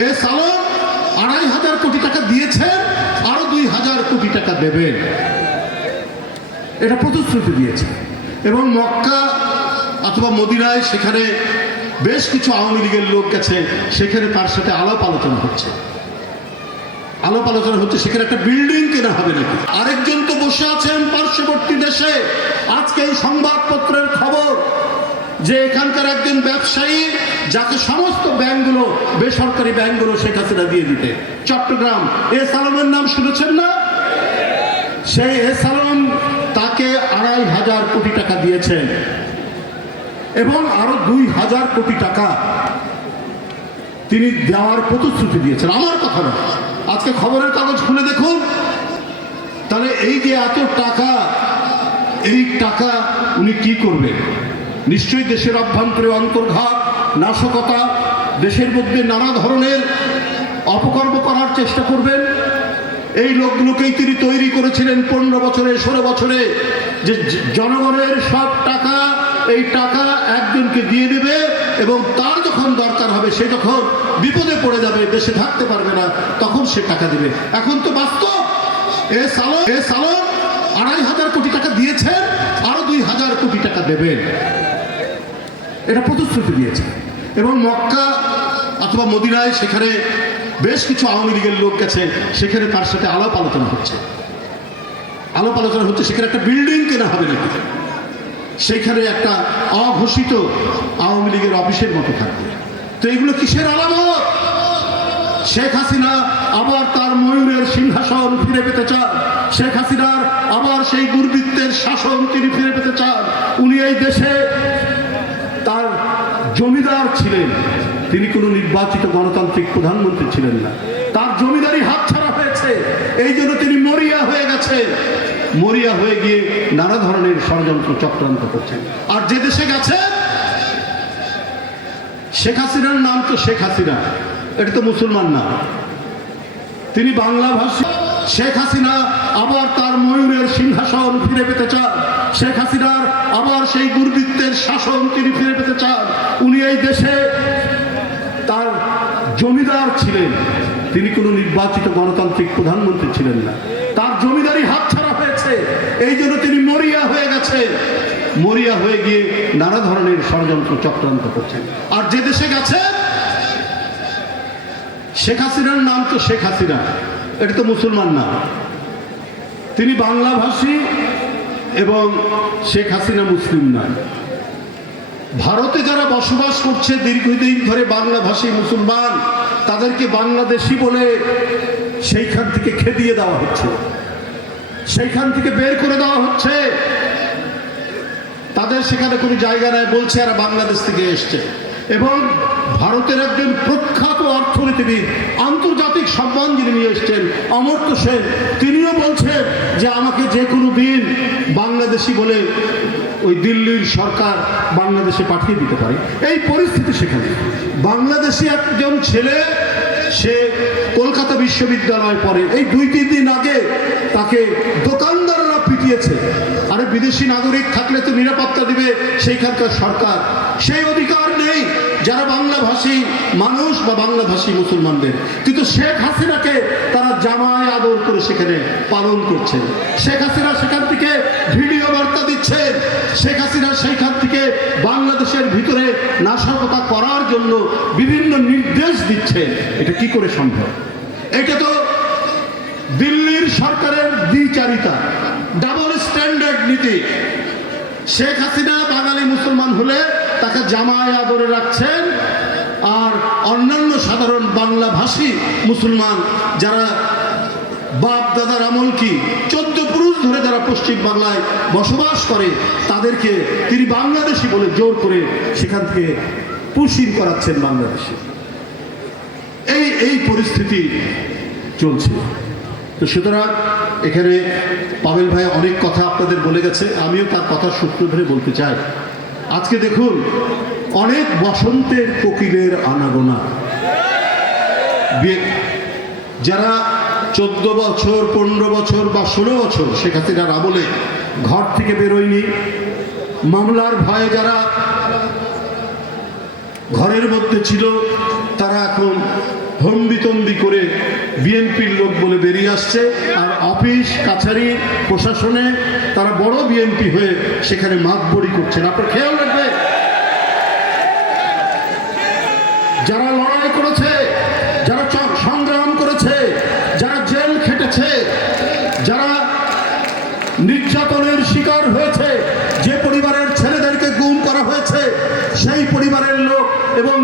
$2,500 কোটি টাকা দিয়েছেন, আরো 2,000 কোটি টাকা দেবেন, এটা প্রতিশ্রুতি দিয়েছে। এবং মক্কা অথবা মদিনায় সেখানে বেশ কিছু আওয়ামী লীগের লোক গেছে, সেখানে তার সাথে আলাপ আলোচনা হচ্ছে, সেখানে একটা বিল্ডিং কেনা হবে নাকি। আরেকজন তো বসে আছেন পার্শ্ববর্তী দেশে। আজকে এই সংবাদপত্রের খবর যে এখানকার একজন ব্যবসায়ী, যাকে সমস্ত ব্যাংকগুলো, বেসরকারি ব্যাংকগুলো শেখ হাসিনা দিয়ে দিতে, চট্টগ্রাম এস আলমের নাম শুনেছেন না? সেই এস আলম তাকে 2,500 কোটি টাকা দিয়েছেন এবং আরো 2,000 কোটি টাকা তিনি দেওয়ার প্রতিশ্রুতি দিয়েছেন। আমার কথা না, আজকে খবরের কাগজ খুলে দেখুন। তাহলে এই যে এত টাকা, এই টাকা উনি কি করবেন? নিশ্চয়ই দেশের অভ্যন্তরে অন্তর্ঘাত, নাশকতা, দেশের মধ্যে নানা ধরনের অপকর্ম করার চেষ্টা করবেন। এই লোকগুলোকেই তিনি তৈরি করেছিলেন 15 বছরে, 16 বছরে, যে জনগণের সব টাকা, এই টাকা একজনকে দিয়ে দেবে এবং তার যখন দরকার হবে, সে যখন বিপদে পড়ে যাবে, দেশে থাকতে পারবে না, তখন সে টাকা দেবে। এখন তো বাস্তব, এ সালম 2,500 কোটি টাকা দিয়েছেন, আরো 2,000 কোটি টাকা দেবেন, এটা প্রতিশ্রুতি দিয়েছে। এবং মক্কা অথবা মদিনায় সেখানে বেশ কিছু আওয়ামী লীগের লোক গেছে, সেখানে তার সাথে আলাপ আলোচনা হচ্ছে, সেখানে একটা বিল্ডিং কেনা হবে নাকি। সেখানে একটা অঘোষিত আওয়ামী লীগের অফিসের মতো থাকবে। তো এগুলো কিসের আলামত? শেখ হাসিনা আবার তার ময়ূরের সিংহাসন ফিরে পেতে চান, শেখ হাসিনার আবার সেই দুর্বৃত্তের শাসন তিনি ফিরে পেতে চান। উনি এই দেশে তার জমিদার ছিলেন, তিনি কোনো নির্বাচিত গণতান্ত্রিক প্রধানমন্ত্রী ছিলেন না। তার জমিদারি হাতছাড়া হয়েছে, এই জন্য তিনি মরিয়া হয়ে গেছে। মরিয়া হয়ে গিয়ে নানা ধরনের ষড়যন্ত্র চক্রান্ত করছেন। আর যে দেশে গেছে, শেখ হাসিনার নাম তো শেখ হাসিনা, এটা তো মুসলমান না, তিনি বাংলা ভাষী। শেখ হাসিনা আবার তার ময়ূরের সিংহাসন ফিরে পেতে চান, শেখ হাসিনার আবার সেই দুর্বৃত্তের শাসন তিনি ফিরে পেতে চান। উনি এই দেশে তার জমিদার ছিলেন, তিনি কোনো নির্বাচিত গণতান্ত্রিক প্রধানমন্ত্রী ছিলেন না। তার জমিদারি হাতছাড়া হয়েছে, এই জন্য তিনি মরিয়া হয়ে গেছে। মরিয়া হয়ে গিয়ে নানা ধরনের ষড়যন্ত্র চক্রান্ত করছেন। আর যে দেশে গেছে, শেখ হাসিনার নাম তো শেখ হাসিনা, এটা তো মুসলমান না, তিনি বাংলা ভাষী এবং শেখ হাসিনা মুসলিম না। ভারতে যারা বসবাস করছে দীর্ঘদিন ধরে বাংলা ভাষী মুসলমান, তাদেরকে বাংলাদেশি বলে সেইখান থেকে খেদিয়ে দেওয়া হচ্ছে, সেইখান থেকে বের করে দেওয়া হচ্ছে। তাদের সেখানে কোনো জায়গা নেই, বলছে এরা বাংলাদেশ থেকে এসছে। এবং ভারতের একজন প্রখ্যাত অর্থনীতিবিদ, আন্তর্জাতিক সম্মান যিনি নিয়ে এসছেন, অমর্ত্য সেন, তিনিও বলছেন যে আমাকে যে কোনো দিন বাংলাদেশি বলে ওই দিল্লির সরকার বাংলাদেশে পাঠিয়ে দিতে পারে। এই পরিস্থিতি সেখানে। বাংলাদেশি একজন ছেলে, সে কলকাতা বিশ্ববিদ্যালয়ে পড়ে, এই 2-3 দিন আগে তাকে দোকানদাররা পিটিয়েছে। আরে বিদেশি নাগরিক থাকলে তো নিরাপত্তা দিবে সেইখানকার সরকার, সেই অধিকার নেই যারা বাংলাভাষী মানুষ বা বাংলাভাষী মুসলমানদের। কিন্তু শেখ হাসিনাকে তারা জামায় আদর করে সেখানে পালন করছেন। শেখ হাসিনা সেখান থেকে ভিডিও বার্তা দিচ্ছেন, শেখ হাসিনা সেইখান থেকে বাংলাদেশের ভিতরে নাশকতা করার জন্য বিভিন্ন নির্দেশ দিচ্ছেন। এটা কি করে সম্ভব? এটা তো দিল্লির সরকারের দ্বিচারিতা, ডাবল স্ট্যান্ডার্ড নীতি। শেখ হাসিনা বাঙালি মুসলমান হলে তাকে জামায় আদরে রাখছেন, আর অন্যান্য সাধারণ বাংলা ভাষী মুসলমান যারা বাপ দাদার আমল কি 14 পুরুষ ধরে যারা পশ্চিম বাংলায় বসবাস করে, তাদেরকে তিনি বাংলাদেশি বলে জোর করে সেখান থেকে পুশিং করাচ্ছেন বাংলাদেশে। এই পরিস্থিতি চলছে। তো সুতরাং এখানে পাবেল ভাই অনেক কথা আপনাদের বলে গেছে, আমিও তার কথার সূত্র ধরে বলতে চাই। আজকে দেখুন, অনেক বসন্তের কোকিলের আনাগোনা, যারা 14 বছর, 15 বছর বা 16 বছর শেখ হাসিনার আমলে ঘর থেকে বেরোয়নি, মামলার ভয়ে যারা ঘরের মধ্যে ছিল, তারা এখন হম্বিতম্বি করে বিএনপির লোক বলে বেরিয়ে আসছে, আর অফিস কাছারি প্রশাসনে তারা বড় বিএনপি হয়ে সেখানে মাতবরি করছেন। আপনার খেয়াল রাখবে, যারা লড়াই করেছে, যারা সংগ্রাম করেছে, যারা জেল খেটেছে, যারা নির্যাতনের শিকার হয়েছে, যে পরিবারের ছেলেদেরকে গুম করা হয়েছে, সেই পরিবারের লোক এবং